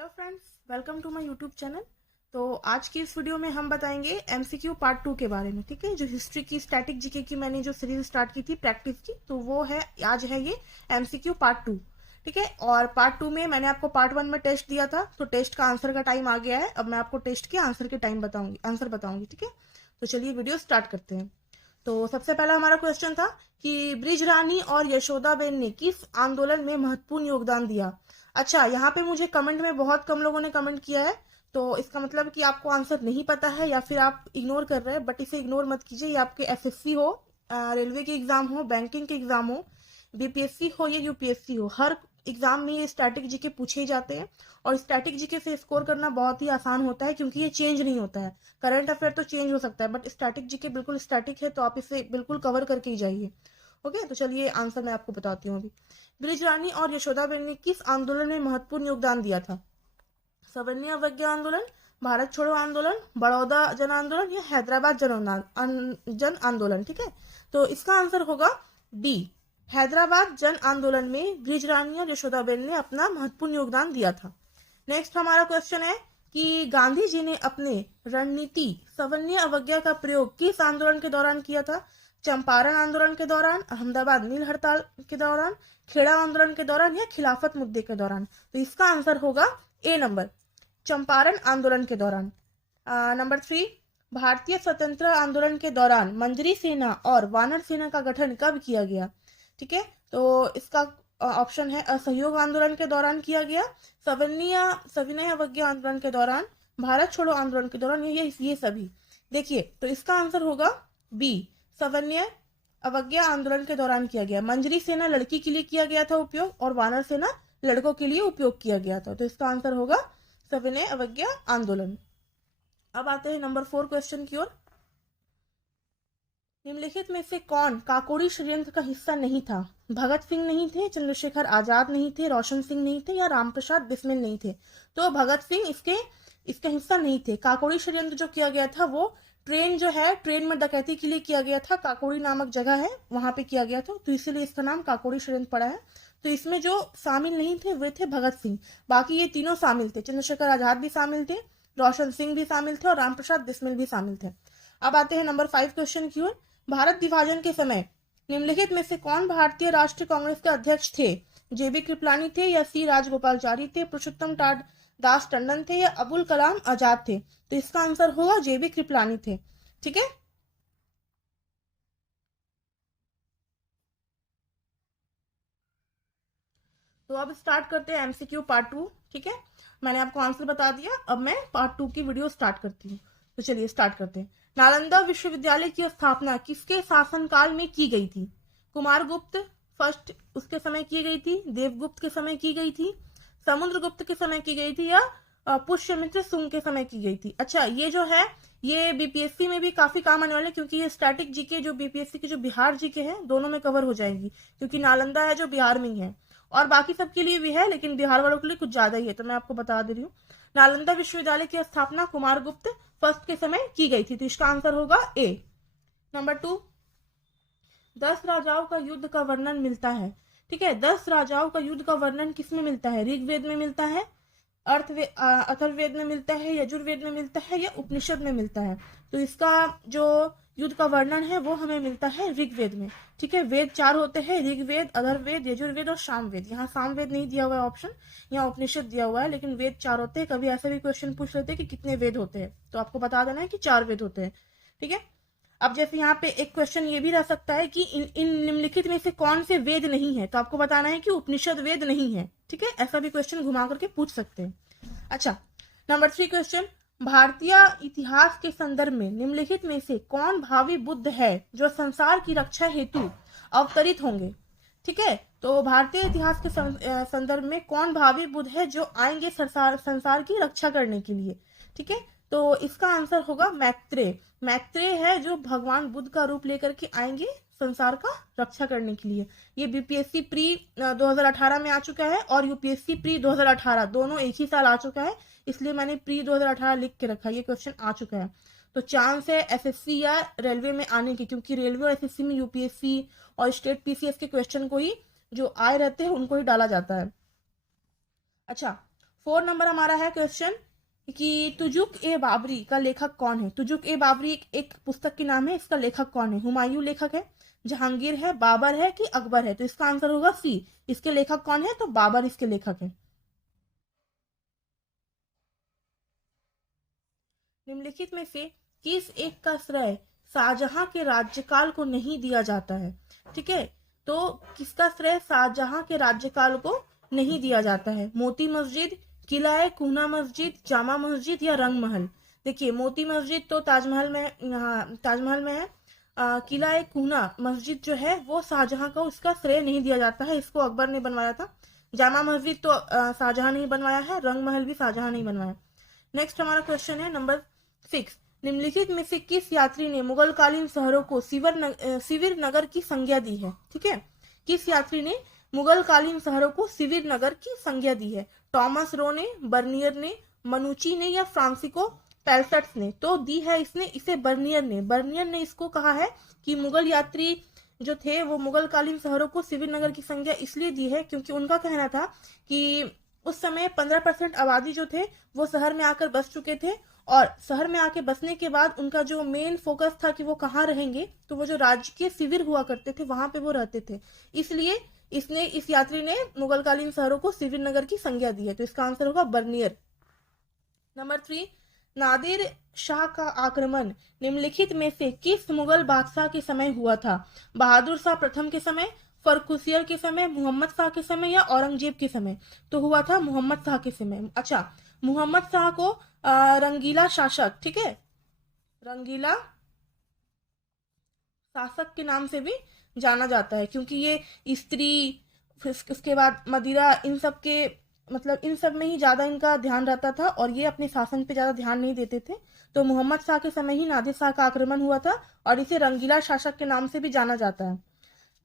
Hello friends, welcome to my YouTube channel. तो आज की इस वीडियो में हम बताएंगे एमसीक्यू पार्ट 2 के बारे में। ठीक है, जो हिस्ट्री की स्टैटिक जीके की मैंने जो सीरीज स्टार्ट की थी प्रैक्टिस की, तो वो है आज है ये एमसीक्यू पार्ट 2। ठीक है, और पार्ट 2 में मैंने आपको पार्ट 1 में टेस्ट दिया था, तो टेस्ट का आंसर का टाइम आ गया है। अब मैं आपको टेस्ट के आंसर के टाइम बताऊंगी, आंसर बताऊंगी। ठीक है, तो चलिए वीडियो स्टार्ट करते हैं। तो सबसे पहला हमारा क्वेश्चन था कि ब्रिज रानी और यशोदाबेन ने किस आंदोलन में महत्वपूर्ण योगदान दिया। अच्छा, यहाँ पे मुझे कमेंट में बहुत कम लोगों ने कमेंट किया है, तो इसका मतलब कि आपको आंसर नहीं पता है या फिर आप इग्नोर कर रहे हैं। बट इसे इग्नोर मत कीजिए, ये आपके एसएससी हो, रेलवे के एग्जाम हो, बैंकिंग के एग्जाम हो, बीपीएससी हो या यूपीएससी हो, हर एग्जाम में ये स्टैटिक जीके पूछे ही जाते हैं। और स्टैटिक जीके से स्कोर करना बहुत ही आसान होता है, क्योंकि ये चेंज नहीं होता है। करंट अफेयर तो चेंज हो सकता है, बट स्टैटिक जीके बिल्कुल स्टैटिक है, तो आप इसे बिल्कुल कवर करके ही जाइए। ओके, तो चलिए आंसर मैं आपको बताती हूँ अभी। ब्रिज रानी और यशोदाबेन ने किस आंदोलन में महत्वपूर्ण योगदान दिया था। सवर्णीय अवज्ञा आंदोलन, भारत छोड़ो आंदोलन, बड़ौदा जन आंदोलन या हैदराबाद जन आंदोलन। ठीक है, तो इसका आंसर होगा डी, हैदराबाद जन आंदोलन में ब्रिज रानी और यशोदाबेन ने अपना महत्वपूर्ण योगदान दिया था। नेक्स्ट हमारा क्वेश्चन है कि गांधी जी ने अपने रणनीति सवर्णीय अवज्ञा का प्रयोग किस आंदोलन के दौरान किया था। चंपारण आंदोलन के दौरान, अहमदाबाद मिल हड़ताल के दौरान, खेड़ा आंदोलन के दौरान या खिलाफत मुद्दे के दौरान। तो इसका आंसर होगा ए नंबर, चंपारण आंदोलन के दौरान। नंबर 3, भारतीय स्वतंत्र आंदोलन के दौरान मंजरी सेना और वानर सेना का गठन कब किया गया। ठीक है, तो इसका ऑप्शन है असहयोग आंदोलन के दौरान किया गया, सविनय अवज्ञा आंदोलन के दौरान, भारत छोड़ो आंदोलन के दौरान, ये सभी। देखिए, तो इसका आंसर होगा बी, सविनय अवज्ञा आंदोलन के दौरान किया गया। मंजरी सेना लड़की के लिए किया गया था उपयोग, और वानर सेना लड़कों के लिए उपयोग किया गया था। तो इसका आंसर होगा सविनय अवज्ञा आंदोलन। अब आते हैं नंबर 4 क्वेश्चन की ओर। निम्नलिखित में से कौन काकोरी षड्यंत्र का हिस्सा नहीं था। भगत सिंह नहीं थे, चंद्रशेखर आजाद नहीं थे, रोशन सिंह नहीं थे या रामप्रसाद बिस्मिल नहीं थे। तो भगत सिंह इसके हिस्सा नहीं थे। काकोरी षड्यंत्र जो किया गया था वो ट्रेन जो है, ट्रेन में डकैती के लिए किया गया था। काकोरी नामक जगह है, वहां पे किया गया था, तो इसीलिए इसका नाम काकोरी षड्यंत्र पड़ा है। तो इसमें जो शामिल नहीं थे वे थे भगत सिंह, बाकी ये तीनों शामिल थे। चंद्रशेखर आजाद भी शामिल थे, रोशन सिंह भी शामिल थे और रामप्रसाद बिस्मिल भी शामिल थे। अब आते हैं नंबर 5 क्वेश्चन की ओर। भारत विभाजन के समय निम्नलिखित में से कौन भारतीय राष्ट्रीय कांग्रेस के अध्यक्ष थे। जेबी कृपलानी थे या सी राजगोपालचारी थे, पुरुषोत्तम दास टंडन थे या अबुल कलाम आजाद थे। तो इसका आंसर होगा जेबी कृपलानी थे। ठीक है, तो अब स्टार्ट करते हैं एमसीक्यू पार्ट 2। ठीक है, मैंने आपको आंसर बता दिया, अब मैं पार्ट 2 की वीडियो स्टार्ट करती हूँ। तो चलिए स्टार्ट करते हैं। नालंदा विश्वविद्यालय की स्थापना किसके शासनकाल में की गई थी। कुमारगुप्त फर्स्ट उसके समय की गई थी, देवगुप्त के समय की गई थी, समुद्रगुप्त के समय की गई थी या पुष्यमित्र सुंग के समय की गई थी। अच्छा, ये जो है ये बीपीएससी में भी काफी काम आने वाले, क्योंकि ये स्टैटिक जीके जो बीपीएससी के जो बिहार जीके है दोनों में कवर हो जाएंगी, क्योंकि नालंदा है जो बिहार में ही है, और बाकी सबके लिए भी है, लेकिन बिहार वालों के लिए कुछ ज्यादा ही है, तो मैं आपको बता दे रही हूँ। नालंदा विश्वविद्यालय की स्थापना कुमारगुप्त फर्स्ट के समय की गई थी, तो इसका आंसर होगा ए। नंबर 2, 10 राजाओं का युद्ध का वर्णन मिलता है। ठीक है, 10 राजाओं का युद्ध का वर्णन किसमें मिलता है। ऋग्वेद में मिलता है, अथर्ववेद में मिलता है, यजुर्वेद में मिलता है या उपनिषद में मिलता है। तो इसका जो युद्ध का वर्णन है वो हमें मिलता है ऋग्वेद में। ठीक है, वेद 4 होते हैं, ऋग्वेद, अथर्ववेद, यजुर्वेद और सामवेद। यहाँ सामवेद नहीं दिया हुआ है ऑप्शन, यहाँ उपनिषद दिया हुआ है, लेकिन वेद 4 होते हैं। कभी ऐसे भी क्वेश्चन पूछ लेते हैं कि कितने वेद होते हैं, तो आपको बता देना है कि 4 वेद होते हैं। ठीक है, अब जैसे यहाँ पे एक क्वेश्चन ये भी रह सकता है कि इन निम्नलिखित में से कौन से वेद नहीं है, तो आपको बताना है कि उपनिषद वेद नहीं है। ठीक है, ऐसा भी क्वेश्चन घुमा करके पूछ सकते हैं। अच्छा, नंबर 3 क्वेश्चन, भारतीय इतिहास के संदर्भ में निम्नलिखित में से कौन भावी बुद्ध है जो संसार की रक्षा हेतु अवतरित होंगे। ठीक है, तो भारतीय इतिहास के संदर्भ में कौन भावी बुद्ध है जो आएंगे संसार की रक्षा करने के लिए। ठीक है, तो इसका आंसर होगा मैत्रेय। मैत्रेय है जो भगवान बुद्ध का रूप लेकर के आएंगे संसार का रक्षा करने के लिए। ये बीपीएससी प्री 2018 में आ चुका है और यूपीएससी प्री 2018 दोनों एक ही साल आ चुका है, इसलिए मैंने प्री 2018 लिख के रखा है। ये क्वेश्चन आ चुका है, तो चांस है एसएससी या रेलवे में आने की, क्योंकि रेलवे और एसएससी में यूपीएससी और स्टेट पीसीएस के क्वेश्चन को ही जो आए रहते हैं उनको ही डाला जाता है। अच्छा, 4 नंबर हमारा है क्वेश्चन कि तुजुक ए बाबरी का लेखक कौन है। तुजुक ए बाबरी एक पुस्तक के नाम है, इसका लेखक कौन है। हुमायूं लेखक है, जहांगीर है, बाबर है कि अकबर है। तो इसका आंसर होगा सी। इसके लेखक कौन है, तो बाबर इसके लेखक है। निम्नलिखित में से किस एक का श्रेय शाहजहां के राज्यकाल को नहीं दिया जाता है। ठीक है, तो किसका श्रेय शाहजहां के राज्यकाल को नहीं दिया जाता है। मोती मस्जिद, किला कूना मस्जिद, जामा मस्जिद या रंग महल। देखिए, मोती मस्जिद तो ताजमहल में, हाँ ताजमहल में है। किला कूना मस्जिद जो है वो शाहजहां को उसका श्रेय नहीं दिया जाता है, इसको अकबर ने बनवाया था। जामा मस्जिद तो शाहजहां ने बनवाया है, रंग महल भी शाहजहां ने बनवाया। नेक्स्ट हमारा क्वेश्चन है नंबर 6। निम्नलिखित में से किस यात्री ने मुगल कालीन शहरों को सिविर नगर की संज्ञा दी है। ठीक है, किस यात्री ने मुगल कालीन शहरों को सिविर नगर की संज्ञा दी है। टॉमस रो ने, बर्नियर ने, मनुची ने या फ्रांसिको पेल्सट्स ने। तो दी है इसने इसे बर्नियर ने। बर्नियर ने इसको कहा है कि मुगल यात्री जो थे वो मुगल कालीन शहरों को सिविर नगर की संज्ञा इसलिए दी है क्योंकि उनका कहना था कि उस समय 15% आबादी जो थे वो शहर में आकर बस चुके थे, और शहर में आके बसने के बाद उनका जो मेन फोकस था कि वो कहाँ रहेंगे, तो वो जो राज्य के शिविर हुआ करते थे वहां पे वो रहते थे। इसलिए इस यात्री ने मुगल कालीन शहरों को शिविर नगर की संज्ञा दी है। तो इसका आंसर होगा बर्नियर। नंबर 3, नादिर शाह का आक्रमण निम्नलिखित में से किस मुगल बादशाह के समय हुआ था। बहादुर शाह प्रथम के समय, फर्रुखसियर के समय, मोहम्मद शाह के समय या औरंगजेब के समय। तो हुआ था मोहम्मद शाह के समय। अच्छा, मोहम्मद शाह को रंगीला शासक, ठीक है, रंगीला शासक के नाम से भी जाना जाता है क्योंकि ये स्त्री, उसके बाद मदिरा, इन सब के मतलब इन सब में ही ज्यादा इनका ध्यान रहता था और ये अपने शासन पे ज्यादा ध्यान नहीं देते थे। तो मोहम्मद शाह के समय ही नादिर शाह का आक्रमण हुआ था और इसे रंगीला शासक के नाम से भी जाना जाता है।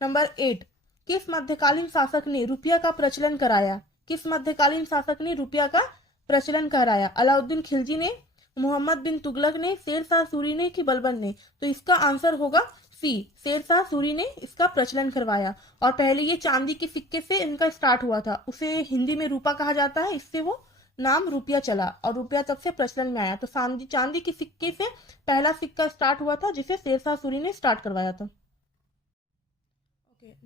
नंबर 8, किस मध्यकालीन शासक ने रुपया का प्रचलन कराया। किस मध्यकालीन शासक ने रुपया का प्रचलन कराया। अलाउद्दीन खिलजी ने, मोहम्मद बिन तुगलक ने, शेरशाह सूरी ने कि बलबन ने। तो इसका आंसर होगा सी, शेरशाह सूरी ने इसका प्रचलन करवाया। और पहले ये चांदी के सिक्के से इनका स्टार्ट हुआ था, उसे हिंदी में रूपा कहा जाता है, इससे वो नाम रुपया चला और रुपया तब से प्रचलन में आया। तो चांदी के सिक्के से पहला सिक्का स्टार्ट हुआ था जिसे शेरशाह सूरी ने स्टार्ट करवाया था।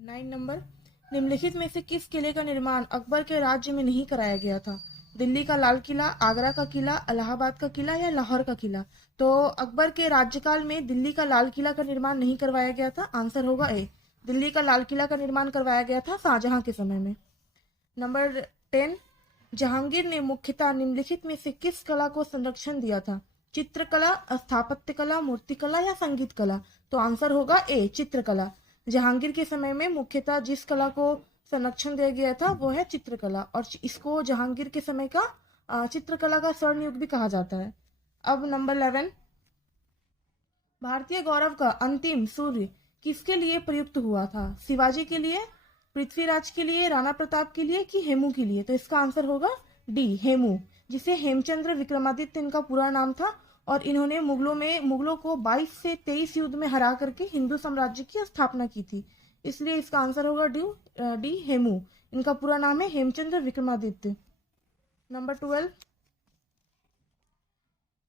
9 नंबर, निम्नलिखित में से किस किले का निर्माण अकबर के राज्य में नहीं कराया गया था। दिल्ली का लाल किला, आगरा का किला, इलाहाबाद का किला या लाहौर का किला। तो अकबर के राज्यकाल में दिल्ली का लाल किला का निर्माण नहीं करवाया गया था। आंसर होगा ए, दिल्ली का लाल किला का निर्माण करवाया गया था शाहजहां के समय में। नंबर 10, जहांगीर ने मुख्यतः निम्नलिखित में से किस कला को संरक्षण दिया था। चित्रकला, स्थापत्य कला, मूर्तिकला या संगीत कला। तो आंसर होगा ए, चित्रकला। जहांगीर के समय में मुख्यतः जिस कला को संरक्षण दिया गया था वो है चित्रकला, और इसको जहांगीर के समय का चित्रकला का स्वर्ण युग भी कहा जाता है। अब नंबर 11, भारतीय गौरव का अंतिम सूर्य किसके लिए प्रयुक्त हुआ था। शिवाजी के लिए, पृथ्वीराज के लिए, राणा प्रताप के लिए कि हेमू के लिए। तो इसका आंसर होगा डी, हेमू, जिसे हेमचंद्र विक्रमादित्य इनका पूरा नाम था। और इन्होंने मुगलों को 22 से 23 युद्ध में हरा करके हिंदू साम्राज्य की स्थापना की थी, इसलिए इसका आंसर होगा डी, हेमू। इनका पूरा नाम है हेमचंद्र विक्रमादित्य। नंबर 12,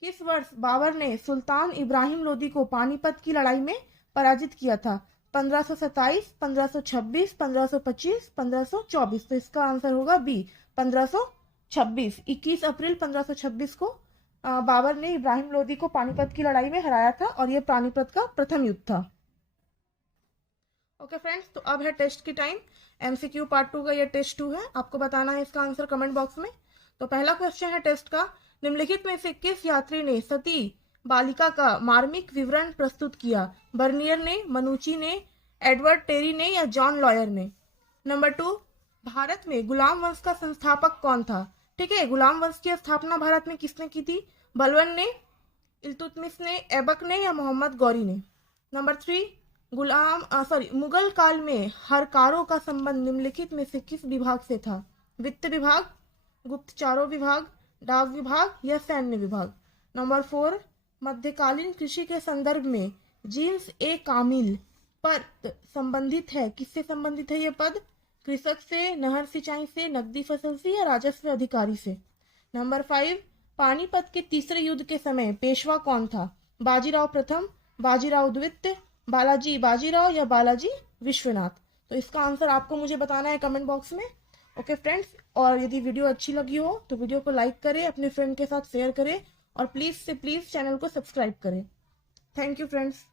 किस वर्ष बाबर ने सुल्तान इब्राहिम लोदी को पानीपत की लड़ाई में पराजित किया था। 1527, 1526, 1525, 1524। तो इसका आंसर होगा बी, 1526। 21 अप्रैल 1526 को बाबर ने इब्राहिम लोदी को पानीपत की लड़ाई में हराया था और यह पानीपत का प्रथम युद्ध था। ओके फ्रेंड्स, तो अब है टेस्ट की टाइम। एमसीक्यू पार्ट 2 का ये टेस्ट 2 है, आपको बताना है इसका आंसर कमेंट बॉक्स में। तो पहला क्वेश्चन है टेस्ट का, निम्नलिखित में से किस यात्री ने सती बालिका का मार्मिक विवरण प्रस्तुत किया। बर्नियर ने, मनुची ने, एडवर्ड टेरी ने या जॉन लॉयर ने। नंबर 2, भारत में गुलाम वंश का संस्थापक कौन था। ठीक है, गुलाम वंश की स्थापना भारत में किसने की थी। बलबन ने, इल्तुतमिश ने, ऐबक ने या मोहम्मद गौरी ने। नंबर 3, मुगल काल में हरकारों का संबंध निम्नलिखित में से किस विभाग से था। वित्त विभाग, गुप्तचारों विभाग, डाक विभाग या सैन्य विभाग। नंबर 4, मध्यकालीन कृषि के संदर्भ में जीन्स ए कामिल पद संबंधित है, किससे संबंधित है यह पद। कृषक से, नहर सिंचाई से, नकदी फसल से या राजस्व अधिकारी से। नंबर 5, पानीपत के तीसरे युद्ध के समय पेशवा कौन था? बाजीराव प्रथम, बाजीराव द्वितीय, बालाजी बाजीराव या बालाजी विश्वनाथ? तो इसका आंसर आपको मुझे बताना है कमेंट बॉक्स में। ओके फ्रेंड्स, और यदि वीडियो अच्छी लगी हो तो वीडियो को लाइक करें, अपने फ्रेंड के साथ शेयर करें और प्लीज़ से प्लीज़ चैनल को सब्सक्राइब करें। Thank you friends.